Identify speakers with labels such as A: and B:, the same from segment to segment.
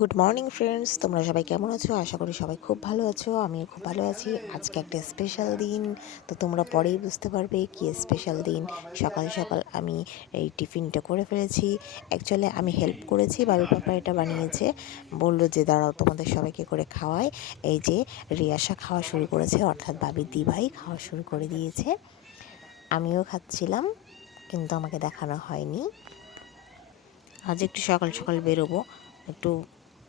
A: Good morning friends তোমরা সবাই কেমন আছো? আশা করি সবাই খুব ভালো আছো, আমিও খুব ভালো আছি। আজকে একটা স্পেশাল দিন, তো তোমরা পরেই বুঝতে পারবে কি স্পেশাল দিন। সকাল সকাল আমি এই টিফিনটা করে ফেলেছি। অ্যাকচুয়ালি আমি হেল্প করেছি, বাবুর পাপা এটা বানিয়েছে। বলল যে, দাঁড়াও, তোমাদের সবাইকে করে খাওয়ায় এই যে রিয়াসা খাওয়া শুরু করেছে, অর্থাৎ বাবির দিভাই খাওয়া শুরু করে দিয়েছে। আমিও খাচ্ছিলাম, কিন্তু আমাকে দেখানো হয়নি। আজ একটু সকাল সকাল বেরোবো, একটু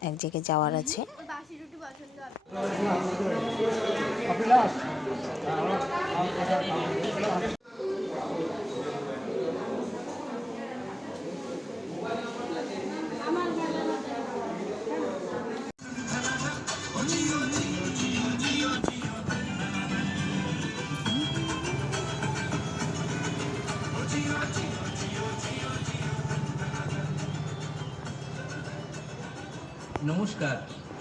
A: এক জায়গায় যাওয়ার আছে।
B: নমস্কার,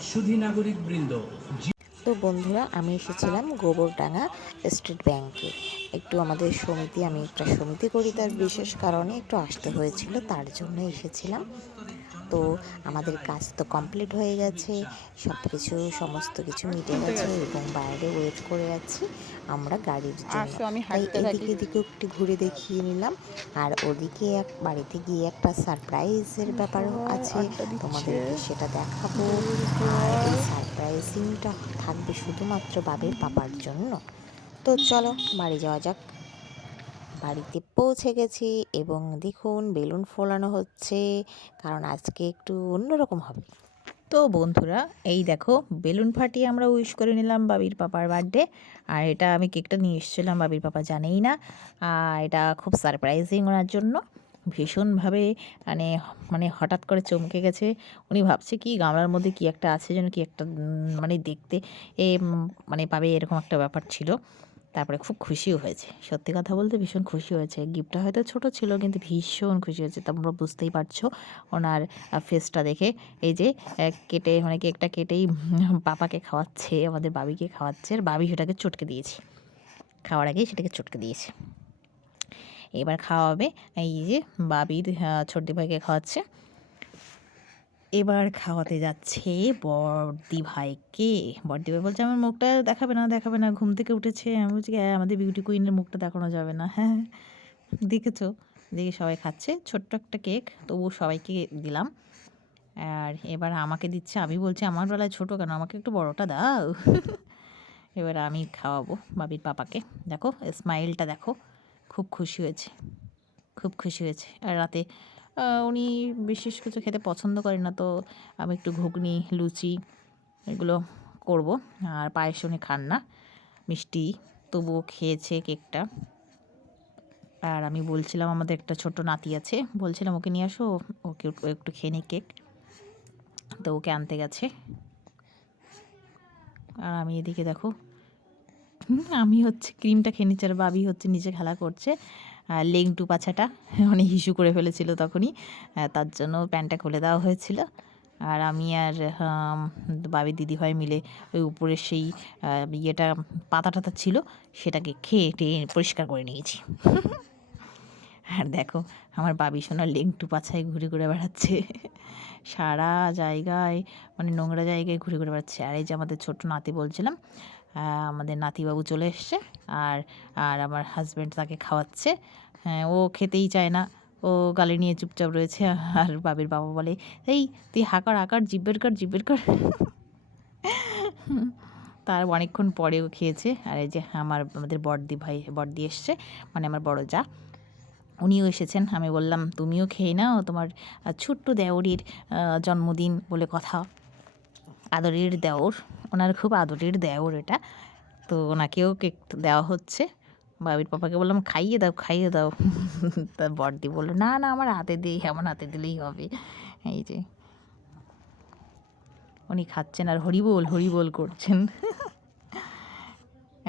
B: সুধী নাগরিক বৃন্দ।
A: তো বন্ধুরা, আমি এসেছিলাম গোবরডাঙ্গা স্টেট ব্যাংকে। একটু আমাদের সমিতি, আমি একটা সমিতি করি, তার বিশেষ কারণে একটু আসতে হয়েছিল, তার জন্য এসেছিলাম। তো আমাদের কাজ তো কমপ্লিট হয়ে গেছে সব কিছু সমস্ত কিছু মিটে গেছে এবং বাইরে ওয়েট করে আছি আমরা গাড়ির জন্য। এদিকে এদিকে একটু ঘুরে দেখিয়ে নিলাম। আর ওদিকে এক বাড়িতে গিয়ে একটা সারপ্রাইজের ব্যাপারও আছে তোমাদেরকে সেটা দেখাবো। আর এই সারপ্রাইজিংটা থাকবে শুধুমাত্র বাবের পাপার জন্য। তো চলো বাড়ি যাওয়া যাক। বাড়িতে পৌঁছে গেছি এবং দেখুন বেলুন ফোলানো হচ্ছে, কারণ আজকে একটু অন্যরকম হবে।
C: তো বন্ধুরা, এই দেখো, বেলুন ফাটিয়ে আমরা উইশ করে নিলাম বাবির পাপার বার্থডে। আর এটা আমি কেকটা নিয়ে এসেছিলাম, বাবির পাপা জানেই না। আর এটা খুব সারপ্রাইজিং ওনার জন্য। ভীষণভাবে মানে মানে হঠাৎ করে চমকে গেছে। উনি ভাবছে কি, গামলার মধ্যে কি একটা আছে যেন, কি একটা মানে দেখতে এ মানে পাবে এরকম একটা ব্যাপার ছিল। তারপরে খুব খুশিও হয়েছে। সত্যি কথা বলতে ভীষণ খুশি হয়েছে। গিফটটা হয়তো ছোট ছিল, কিন্তু ভীষণ খুশি হয়েছে। তোমরা বুঝতেই পারছ ওনার ফেসটা দেখে। এই যে কেটে মানে কেকটা কেটেই পাপাকে খাওয়াচ্ছে, আমাদের বাবিকে খাওয়াচ্ছে। আর বাবি সেটাকে চটকে দিয়েছে। খাওয়ার আগেই সেটাকে চটকে দিয়েছে। এবার খাওয়াবে। এই যে বাবির ছোটদি ভাইকে খাওয়াচ্ছে। এবার খাওয়াতে যাচ্ছে বড়দি ভাইকে। বড়দি ভাই বলছে, আমার মুখটা দেখাবে না দেখাবে না, ঘুম থেকে উঠেছে। আমি বলছি হ্যাঁ আমাদের বিউটি কুইনের মুখটা দেখানো যাবে না। হ্যাঁ দেখেছ? দেখে সবাই খাচ্ছে। ছোট্ট একটা কেক তবু সবাইকে দিলাম। আর এবার আমাকে দিচ্ছে, আমি বলছি, আমার বেলায় ছোটো কেন? আমাকে একটু বড়টা দাও। এবার আমি খাওয়াবো বাবির পাপাকে। দেখো স্মাইলটা দেখো, খুব খুশি হয়েছে, খুব খুশি হয়েছে। আর রাতে উনি বিশেষ কিছু খেতে পছন্দ করেন না, তো আমি একটু ঘুগনি, লুচি এগুলো করব। আর পায়েস উনি খান না। মিষ্টি, তবুও খেয়েছে কেকটা। আর আমি বলছিলাম, আমাদের একটা ছোট নাতি আছে, বলছিলাম, ওকে নিয়ে আসো, ওকে একটু খেয়ে নিই কেক। তো ওকে আনতে গেছে। আর আমি এদিকে দেখো, আমি হচ্ছে ক্রিমটা খেয়ে নিচ্ছি, আর বাবি হচ্ছে নিচে খেলা করছে। লেংটু পাছাটা অনেক হিসু করে ফেলেছিল তখনই। তার জন্য প্যান্টটা খুলে দেওয়া হয়েছিল। আর আমি আর আম, বাবির দিদিভাই মিলে ওই উপরের সেই ইয়েটা পাতা টাতা ছিল সেটাকে খেয়ে টেয়ে পরিষ্কার করে নিয়েছি। আর দেখো আমার বাবি সোনার লেংটু পাছায় ঘুরে ঘুরে বেড়াচ্ছে। সারা জায়গায় মানে নোংরা জায়গায় ঘুরে ঘুরে বেড়াচ্ছে। আর এই যে আমাদের ছোট্ট নাতি বলছিলাম আমাদের নাতিবাবু চলে এসছে আর আর আমার হাজব্যান্ড তাকে খাওয়াচ্ছে। হ্যাঁ ও খেতেই চায় না। ও গালে নিয়ে চুপচাপ রয়েছে আর বাবির বাবা বলে, এই, তুই হাকার আকার, জিব্বের কর জিব্বের কর? তার অনেকক্ষণ পরে ও খেয়েছে। আর এই যে আমার, আমাদের বড়দি ভাই, বড়দি এসছে মানে আমার বড় যা। উনিও এসেছেন। আমি বললাম, তুমিও খেয়ে নাও তোমার ছোট্ট দেওরির জন্মদিন বলে কথা। আদরের দেওর। ওনার খুব আদরের দেওর এটা। তো ওনাকেও কেক দেওয়া হচ্ছে। বাবির পাপাকে বললাম, খাইয়ে দাও খাইয়ে দাও। তা বড়দি বলল, না না, আমার হাতে দিই এমন হাতে দিলেই হবে। এই যে। উনি খাচ্ছেন আর হরিবোল হরিবোল করছেন।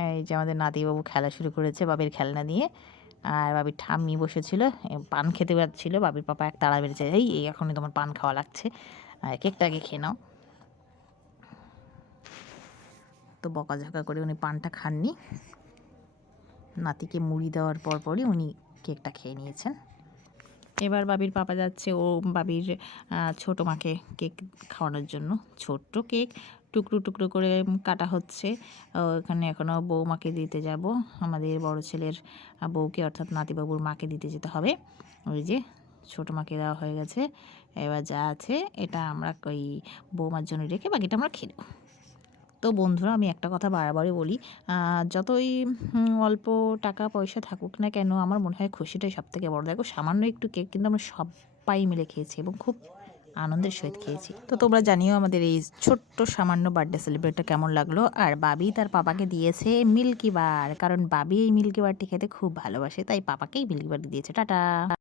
C: এই যে আমাদের নাতিবাবু খেলা শুরু করেছে বাবির খেলনা দিয়ে। আর বাবির ঠাম্মি বসেছিল পান খেতে যাচ্ছিল বাবির পাপা এক তাড়া বেড়েছে, এই এখনই তোমার পান খাওয়া লাগছে। আর কেকটা আগে খেয়ে নাও। তো বকাঝকা করে উনি পানটা খাননি। নাতিকে মুড়ি দেওয়ার পর পরই উনি কেকটা খেয়ে নিয়েছেন। এবার বাবির পাপা যাচ্ছে ও বাবির ছোটো মাকে কেক খাওয়ানোর জন্য। ছোট্ট কেক, টুকরো টুকরো করে কাটা হচ্ছে। ও, এখানে এখনও বৌমাকে দিতে যাব। আমাদের বড় ছেলের বউকে অর্থাৎ নাতিবাবুর মাকে দিতে যেতে হবে। ওই যে ছোটো মাকে দেওয়া হয়ে গেছে। এবার যা আছে, এটা আমরা ওই বৌমার জন্য রেখে বাকিটা আমরা খেয়ে তো বন্ধুরা, আমি একটা কথা বারবারই বলি যতই অল্প টাকা পয়সা থাকুক না কেন, আমার মনে হয় খুশিটাই সব থেকে বড়। দেখো, সামান্য একটু কেক কিন্তু আমরা সবাই মিলে খেয়েছি এবং খুব আনন্দের সহিত খেয়েছি। তো তোমরা জানিও আমাদের এই ছোট্ট সামান্য বার্থডে সেলিব্রেটটা কেমন লাগল? আর বাবি তার পাপাকে দিয়েছে মিল্কি বার কারণ বাবি এই মিল্কি বারটি খেতে খুব ভালোবাসে, তাই পাপাকেই মিল্কি বার দিয়েছে। টাটা!